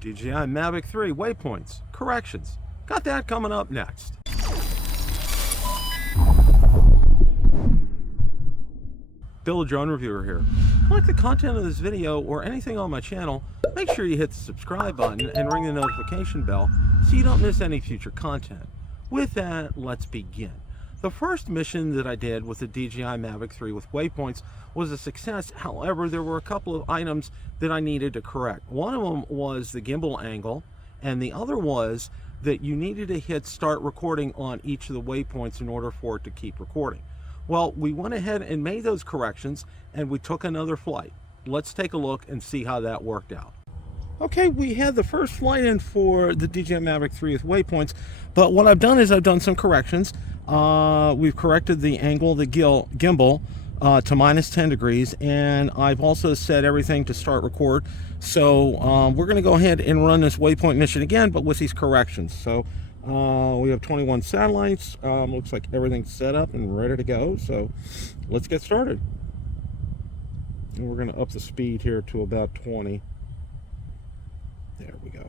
DJI Mavic 3 Waypoints Corrections. Got that coming up next. Bill, Drone Reviewer here. If you like the content of this video or anything on my channel, make sure you hit the subscribe button and ring the notification bell so you don't miss any future content. With that, let's begin. The first mission that I did with the DJI Mavic 3 with Waypoints was a success. However, there were a couple of items that I needed to correct. One of them was the gimbal angle, and the other was that you needed to hit start recording on each of the waypoints in order for it to keep recording. Well, we went ahead and made those corrections, and we took another flight. Let's take a look and see how that worked out. Okay, we had the first flight in for the DJI Mavic 3 with Waypoints, but what I've done is I've done some corrections. We've corrected the angle of the gimbal to minus 10 degrees, and I've also set everything to start record. So we're going to go ahead and run this Waypoint mission again, but with these corrections. So we have 21 satellites. Looks like everything's set up and ready to go. So let's get started. And we're going to up the speed here to about 20. There we go.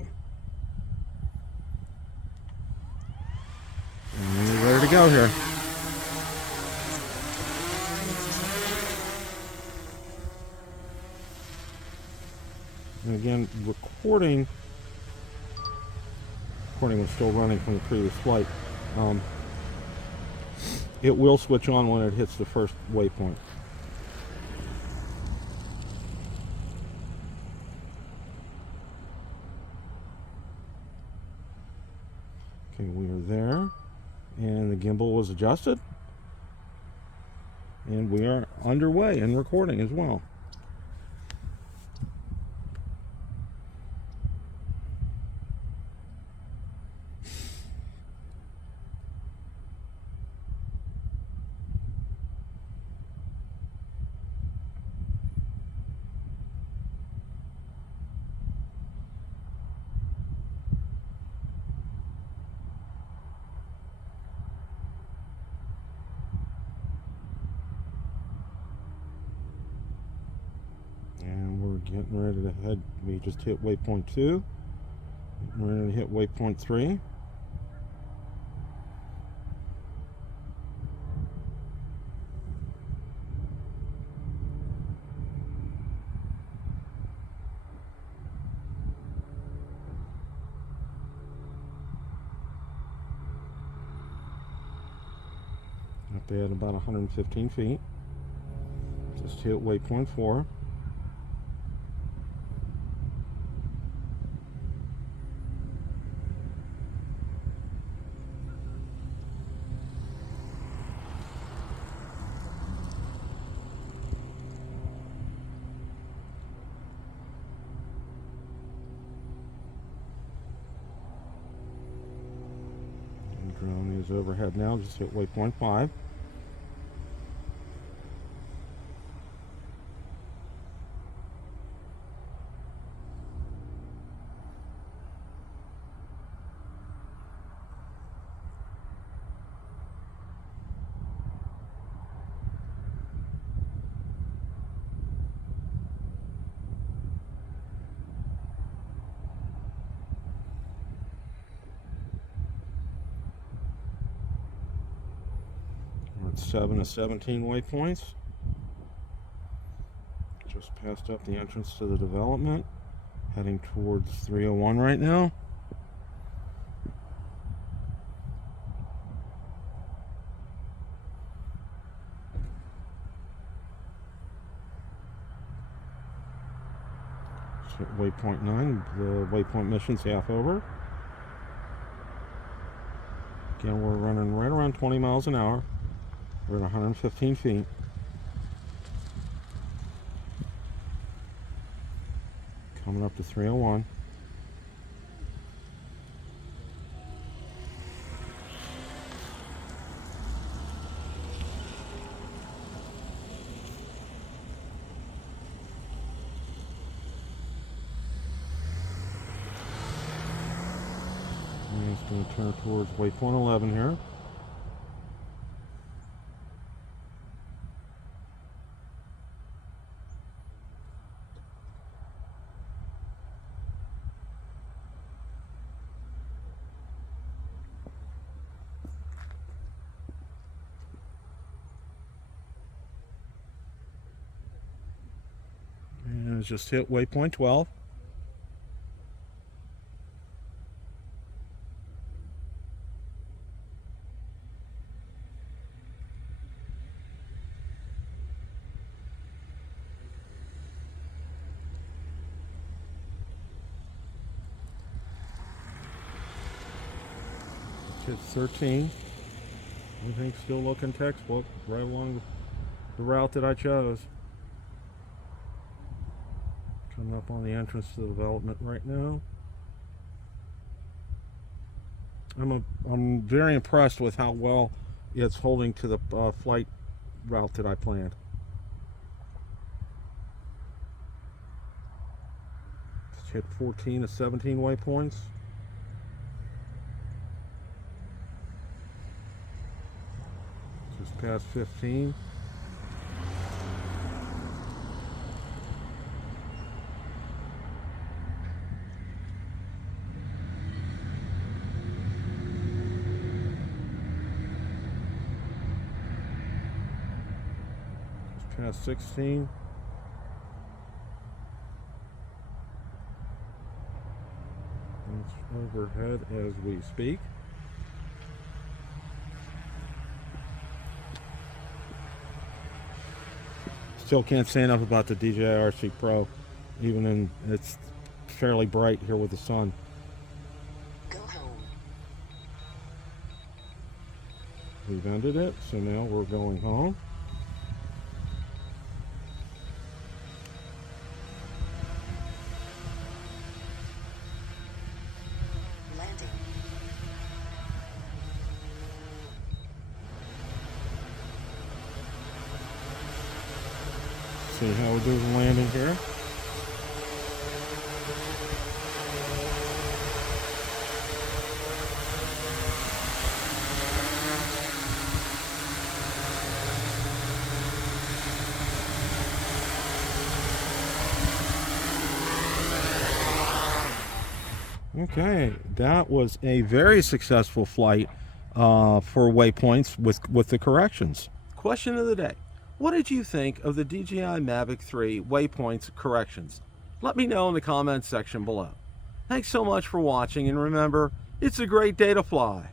And we're ready to go here. And again, recording was still running from the previous flight. It will switch on when it hits the first waypoint. Okay, we are there, and the gimbal was adjusted, and we are underway and recording as well. And we're getting ready to head. We just hit waypoint 2. We're ready to hit waypoint 3. Up there at about 115 feet. Just hit waypoint 4. Drone is overhead now. Just hit waypoint 5. We're at 7 of 17 waypoints. Just passed up the entrance to the development. Heading towards 301 right now. So at waypoint 9, the waypoint mission's half over. Again, we're running right around 20 miles an hour. We're at 115 feet. Coming up to 301. And it's going to turn towards waypoint 11 here. and just hit waypoint 12. Hit 13. Everything's still looking textbook, right along the route that I chose. Coming up on the entrance to the development right now. I'm very impressed with how well it's holding to the flight route that I planned. Let's hit 14 to 17 waypoints. Just past 15. Just past 16. It's overhead as we speak. Still can't say enough about the DJI RC Pro, even in it's fairly bright here with the sun. Go home. We've ended it, so now we're going home. Landing. See how we do the landing here. Okay, that was a very successful flight for Waypoints with the corrections. Question of the day. What did you think of the DJI Mavic 3 Waypoints Corrections? Let me know in the comments section below. Thanks so much for watching, and remember, it's a great day to fly.